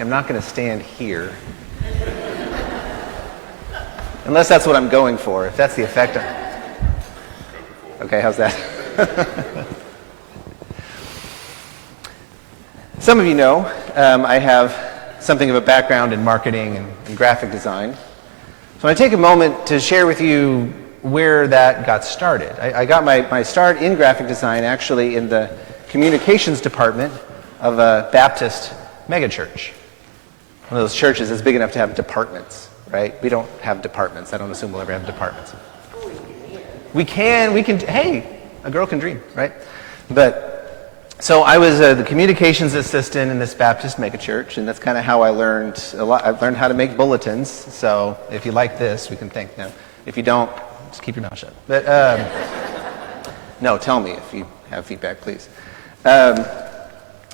See, I'm not going to stand here. Unless that's what I'm going for, if that's the effect. Okay, how's that? Some of you know I have something of a background in marketing and graphic design. So I take a moment to share with you where that got started. I got my start in graphic design actually in the communications department of a Baptist megachurch. One of those churches that's big enough to have departments, right? We don't have departments. I don't assume we'll ever have departments. We can, hey, a girl can dream, right? So I was the communications assistant in this Baptist megachurch, and that's kind of how I learned a lot. I've learned how to make bulletins, so if you like this, we can thank them. If you don't, just keep your mouth shut. But no, tell me if you have feedback, please.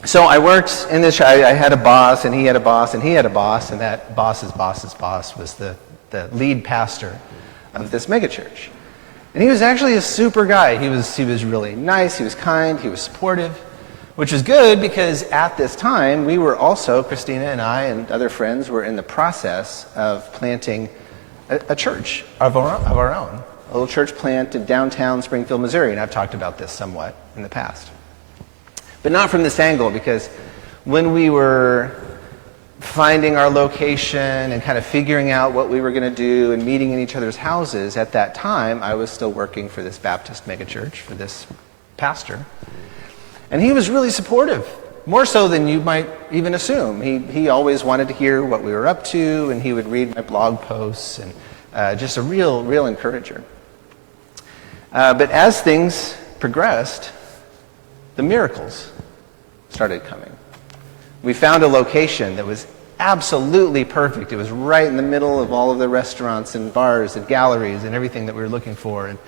So I worked in this, I had a boss, and he had a boss, and he had a boss, and that boss's boss's boss was the lead pastor of this megachurch. And he was actually a super guy. He was really nice, he was kind, he was supportive, which was good because at this time, we were also, Christina and I and other friends were in the process of planting a church of our own, a little church plant in downtown Springfield, Missouri, and I've talked about this somewhat in the past. But not from this angle, because when we were finding our location and kind of figuring out what we were going to do and meeting in each other's houses, at that time, I was still working for this Baptist megachurch, for this pastor. And he was really supportive, more so than you might even assume. He always wanted to hear what we were up to, and he would read my blog posts, and just a real encourager. But as things progressed, the miracles started coming. We found a location that was absolutely perfect. It was right in the middle of all of the restaurants and bars and galleries and everything that we were looking for. And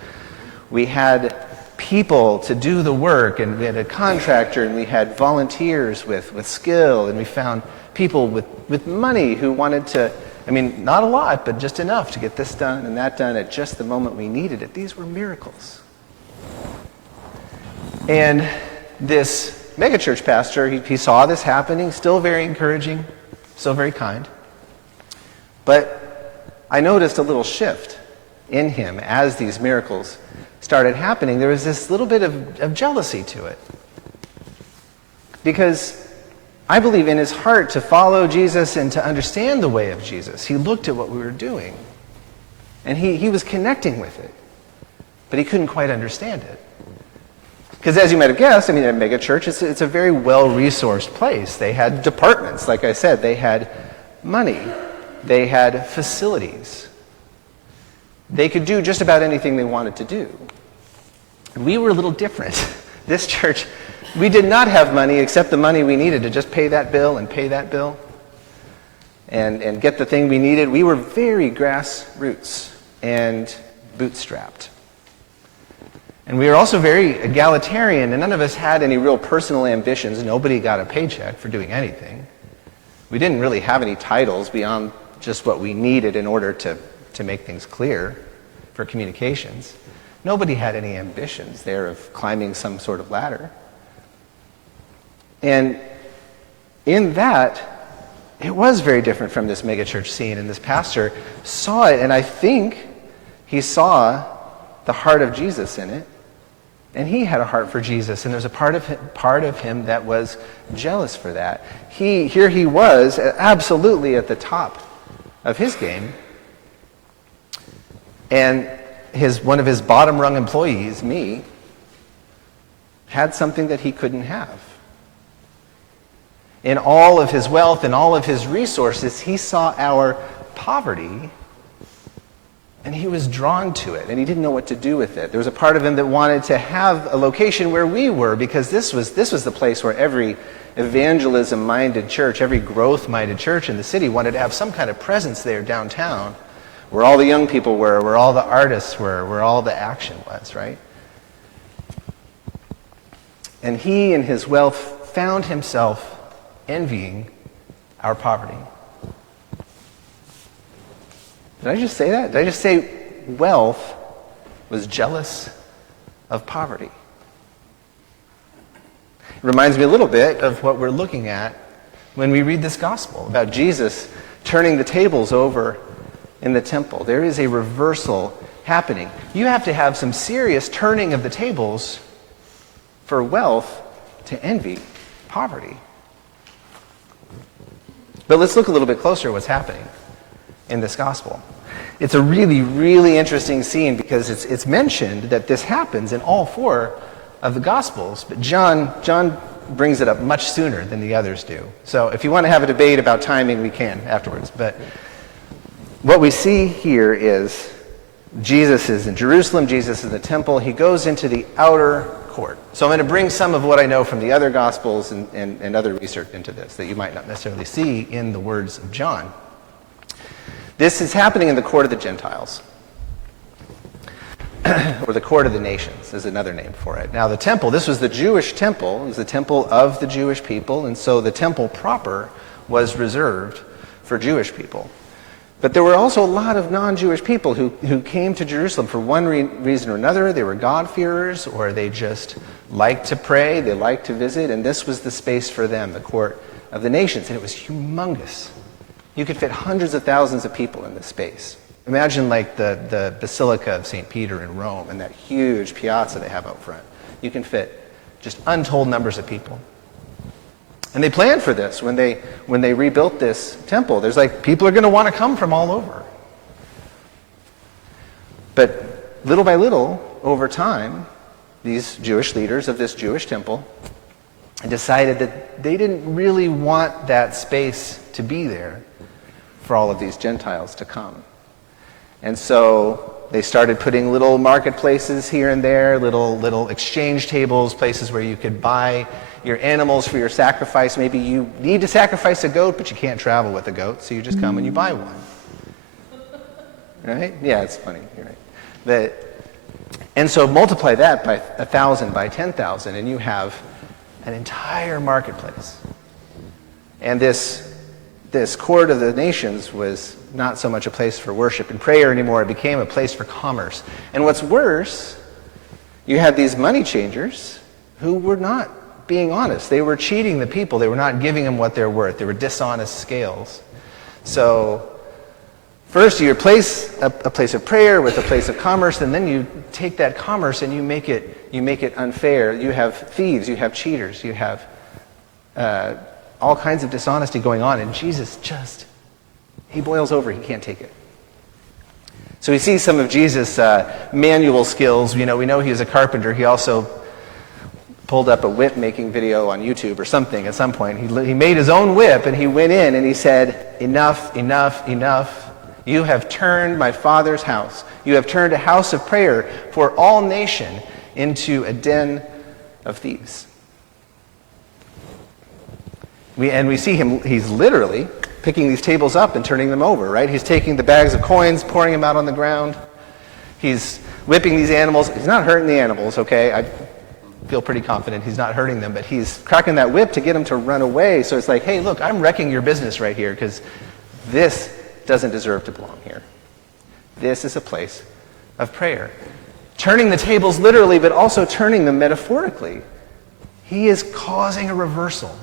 we had people to do the work, and we had a contractor, and we had volunteers with skill, and we found people with money who wanted to, not a lot, but just enough to get this done and that done at just the moment we needed it. These were miracles. And this megachurch pastor, he saw this happening, still very encouraging, still very kind. But I noticed a little shift in him as these miracles started happening. There was this little bit of jealousy to it. Because I believe in his heart to follow Jesus and to understand the way of Jesus, he looked at what we were doing. And he was connecting with it. But he couldn't quite understand it. Because as you might have guessed, a mega church, it's a very well-resourced place. They had departments, like I said. They had money. They had facilities. They could do just about anything they wanted to do. We were a little different. This church, we did not have money except the money we needed to just pay that bill and pay that bill and get the thing we needed. We were very grassroots and bootstrapped. And we were also very egalitarian, and none of us had any real personal ambitions. Nobody got a paycheck for doing anything. We didn't really have any titles beyond just what we needed in order to make things clear for communications. Nobody had any ambitions there of climbing some sort of ladder. And in that, it was very different from this megachurch scene, and this pastor saw it, and I think he saw the heart of Jesus in it. And he had a heart for Jesus, and there's a part of him that was jealous for that. Here he was, absolutely at the top of his game, and one of his bottom-rung employees, me, had something that he couldn't have. In all of his wealth and all of his resources, he saw our poverty, and he was drawn to it, and he didn't know what to do with it. There was a part of him that wanted to have a location where we were, because this was the place where every evangelism-minded church, every growth-minded church in the city wanted to have some kind of presence there downtown, where all the young people were, where all the artists were, where all the action was, right? And he, in his wealth, found himself envying our poverty. Did I just say that? Did I just say wealth was jealous of poverty? It reminds me a little bit of what we're looking at when we read this gospel about Jesus turning the tables over in the temple. There is a reversal happening. You have to have some serious turning of the tables for wealth to envy poverty. But let's look a little bit closer at what's happening in this gospel. It's a really, really interesting scene because it's mentioned that this happens in all four of the Gospels, but John brings it up much sooner than the others do. So if you want to have a debate about timing, we can afterwards. But what we see here is Jesus is in Jerusalem, Jesus is in the temple. He goes into the outer court. So I'm going to bring some of what I know from the other Gospels and other research into this that you might not necessarily see in the words of John. This is happening in the court of the Gentiles, or the court of the nations is another name for it. Now the temple, this was the Jewish temple, it was the temple of the Jewish people, and so the temple proper was reserved for Jewish people. But there were also a lot of non-Jewish people who came to Jerusalem for one reason or another. They were God-fearers, or they just liked to pray, they liked to visit, and this was the space for them, the court of the nations, and it was humongous. You could fit hundreds of thousands of people in this space. Imagine like the Basilica of St. Peter in Rome and that huge piazza they have out front. You can fit just untold numbers of people. And they planned for this when they rebuilt this temple. There's like, people are going to want to come from all over. But little by little, over time, these Jewish leaders of this Jewish temple decided that they didn't really want that space to be there for all of these Gentiles to come. And so they started putting little marketplaces here and there, little exchange tables, places where you could buy your animals for your sacrifice. Maybe you need to sacrifice a goat, but you can't travel with a goat, so you just come and you buy one. Right? Yeah, it's funny. You're right. And so multiply that by 1,000, by 10,000, and you have an entire marketplace. And this court of the nations was not so much a place for worship and prayer anymore. It became a place for commerce. And what's worse, you had these money changers who were not being honest. They were cheating the people. They were not giving them what they're worth. They were dishonest scales. So first you replace a place of prayer with a place of commerce, and then you take that commerce and you make it unfair. You have thieves, you have cheaters, you have all kinds of dishonesty going on, and Jesus he boils over. He can't take it. So we see some of Jesus' manual skills. We know he was a carpenter. He also pulled up a whip making video on YouTube or something at some point. He made his own whip, and he went in and he said, "Enough, enough, enough. You have turned my Father's house. You have turned a house of prayer for all nation into a den of thieves." We see him, he's literally picking these tables up and turning them over, right? He's taking the bags of coins, pouring them out on the ground. He's whipping these animals. He's not hurting the animals, okay? I feel pretty confident he's not hurting them, but he's cracking that whip to get them to run away. So it's like, hey, look, I'm wrecking your business right here because this doesn't deserve to belong here. This is a place of prayer. Turning the tables literally, but also turning them metaphorically. He is causing a reversal.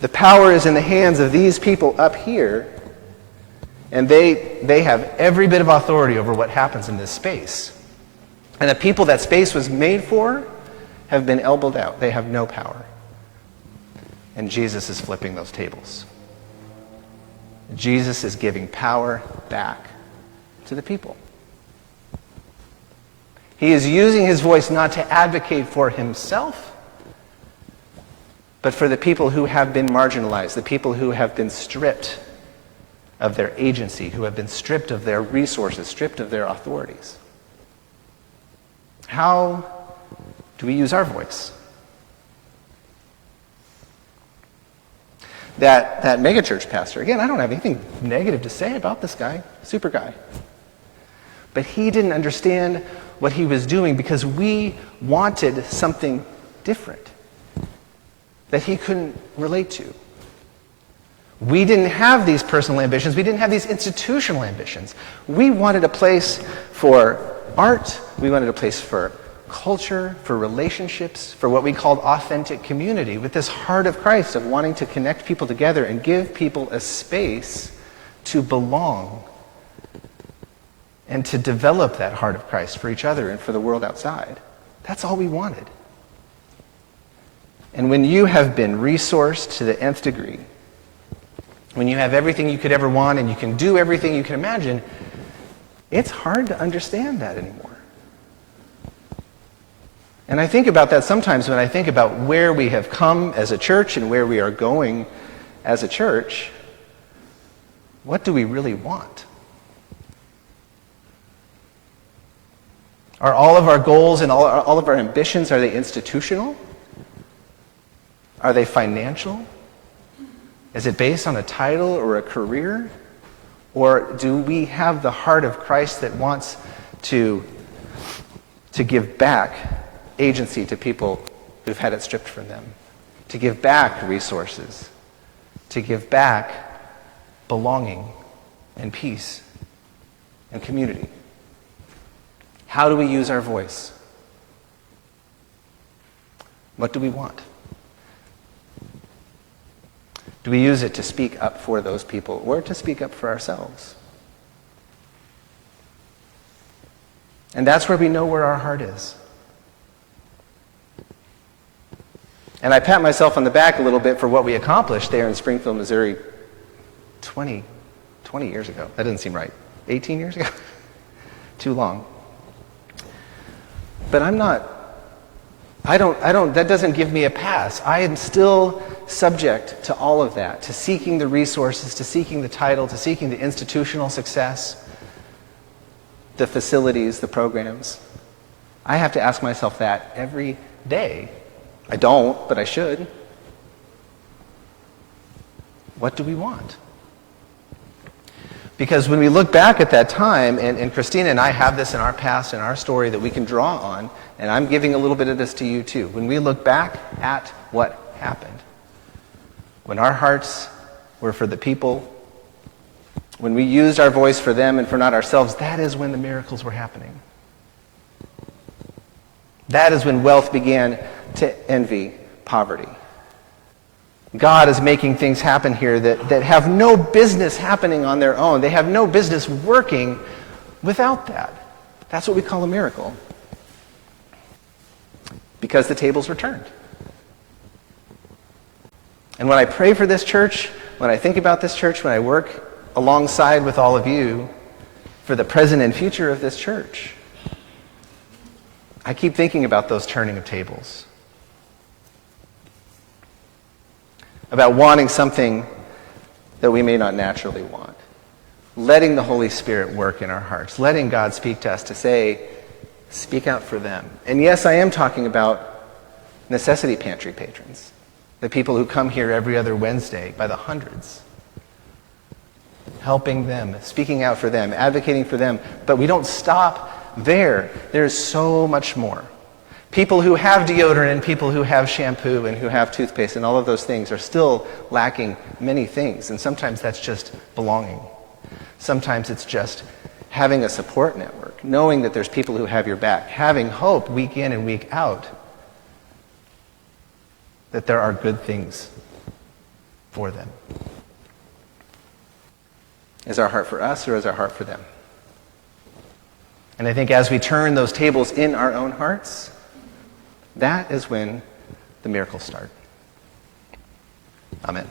The power is in the hands of these people up here, and they have every bit of authority over what happens in this space. And the people that space was made for have been elbowed out. They have no power. And Jesus is flipping those tables. Jesus is giving power back to the people. He is using his voice not to advocate for himself, but for the people who have been marginalized, the people who have been stripped of their agency, who have been stripped of their resources, stripped of their authorities. How do we use our voice? That megachurch pastor, again, I don't have anything negative to say about this guy, super guy. But he didn't understand what he was doing because we wanted something different that he couldn't relate to. We didn't have these personal ambitions. We didn't have these institutional ambitions. We wanted a place for art. We wanted a place for culture, for relationships, for what we call authentic community, with this heart of Christ of wanting to connect people together and give people a space to belong and to develop that heart of Christ for each other and for the world outside. That's all we wanted. And when you have been resourced to the nth degree, when you have everything you could ever want and you can do everything you can imagine, it's hard to understand that anymore. And I think about that sometimes when I think about where we have come as a church and where we are going as a church. What do we really want? Are all of our goals and all of our ambitions, are they institutional? Are they financial? Is it based on a title or a career? Or do we have the heart of Christ that wants to give back agency to people who've had it stripped from them, to give back resources, to give back belonging and peace and community? How do we use our voice? What do we want? Do we use it to speak up for those people or to speak up for ourselves? And that's where we know where our heart is. And I pat myself on the back a little bit for what we accomplished there in Springfield, Missouri 20 years ago. That doesn't seem right. 18 years ago? Too long. But that doesn't give me a pass. I am still subject to all of that, to seeking the resources, to seeking the title, to seeking the institutional success, the facilities, the programs. I have to ask myself that every day. I don't, but I should. What do we want? Because when we look back at that time, and Christina and I have this in our past and our story that we can draw on, and I'm giving a little bit of this to you too. When we look back at what happened, when our hearts were for the people, when we used our voice for them and for not ourselves, that is when the miracles were happening. That is when wealth began to envy poverty. God is making things happen here that have no business happening on their own. They have no business working without that. That's what we call a miracle. Because the tables were turned. And when I pray for this church, when I think about this church, when I work alongside with all of you for the present and future of this church, I keep thinking about those turning of tables. About wanting something that we may not naturally want. Letting the Holy Spirit work in our hearts. Letting God speak to us to say, speak out for them. And yes, I am talking about necessity pantry patrons. The people who come here every other Wednesday by the hundreds. Helping them, speaking out for them, advocating for them. But we don't stop there. There's so much more. People who have deodorant and people who have shampoo and who have toothpaste and all of those things are still lacking many things. And sometimes that's just belonging. Sometimes it's just having a support network, knowing that there's people who have your back, having hope week in and week out that there are good things for them. Is our heart for us or is our heart for them? And I think as we turn those tables in our own hearts, that is when the miracles start. Amen.